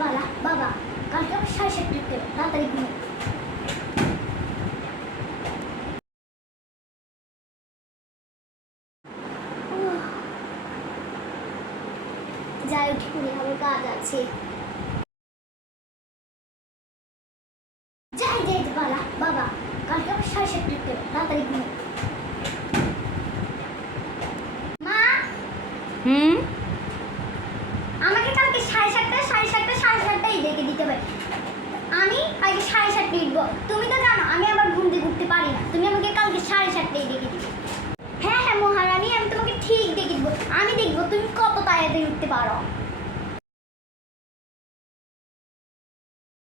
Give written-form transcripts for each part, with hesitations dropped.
বালা বাবা কালকে আবার 7:30 তাড়াতাড়ি ঘুমো। যাই উঠে পড়ি, আমার কাজ আছে। যাই যাই বালা বাবা কালকে আবার 7:30 তাড়াতাড়ি ঘুমো। মা আমাকে কালকে 7:30 ডেকে দিতে হবে। আমি কালকে 7:30 উঠবো। তুমি তো জানো আমি আবার ঘুম থেকে উঠতে পারি না। তুমি আমাকে কালকে 7:30 ডেকে দিবে। হ্যাঁ হ্যাঁ মহারানী, আমি তোমাকে ঠিক ডেকে দিব। আমি দেখবো তুমি কত তাড়াতাড়ি উঠতে পারো।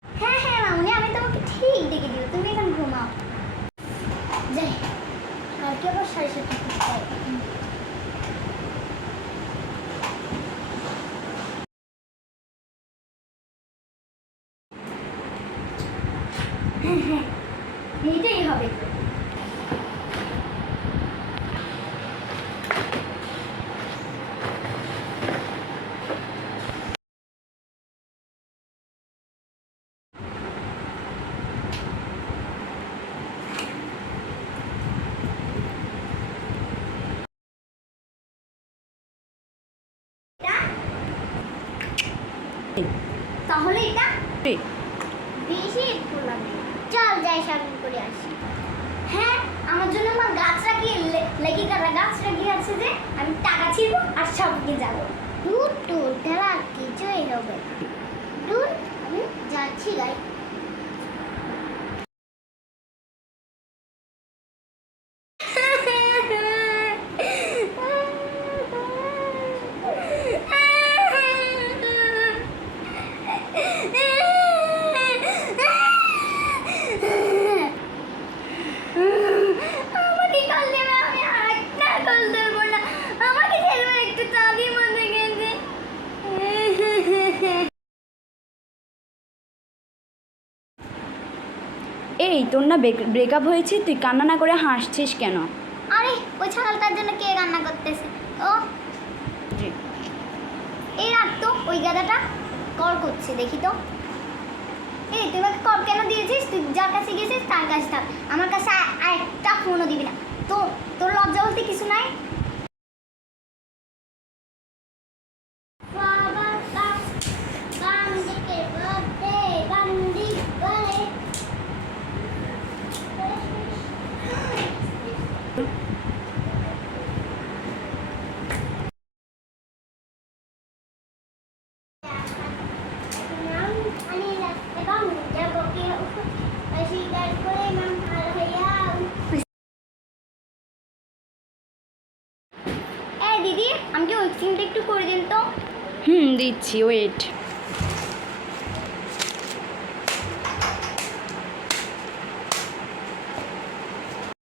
হ্যাঁ হ্যাঁ মামুনি, আমি তোমাকে ঠিক ডেকে দিব। তুমি এখন ঘুমাও। যাই কালকে আবার 7:30 উঠতে হবে। হ্যাঁ হ্যাঁ এটাই হবে। তাহলে এটা বেশি করলাম। চল যাই শপিং করে আসি। হ্যাঁ আমার জন্য আমার গাছ রাখিয়ে লেখিকারা গাছ রাখিয়ে আছে যে আমি টাকা ছিড়বো আর শপিংয়ে যাবো। দূর দূর ঢেলা কিছুই হবে। দূর আমি যাচ্ছি গাই। এই তোর না ব্রেকআপ হয়েছে, তুই কান্না না করে হাসছিস কেন? আরে ওই ছাগলটার জন্য কে রান্না করতেছে? ও এই রাত তো ওই গাদাটা কল করছে, দেখি তো। এই তুই আমাকে কল কেন দিয়েছিস? তুই যার কাছে গিয়েছিস তার কাছে থাক, আমার কাছে একটা ফোনও দিবি না। তো তোর লজ্জা বলতে কিছু নাই? দিদি আমাকে ওই ক্রিমটা একটু করে দিন তো। দিচ্ছি, ওয়েট।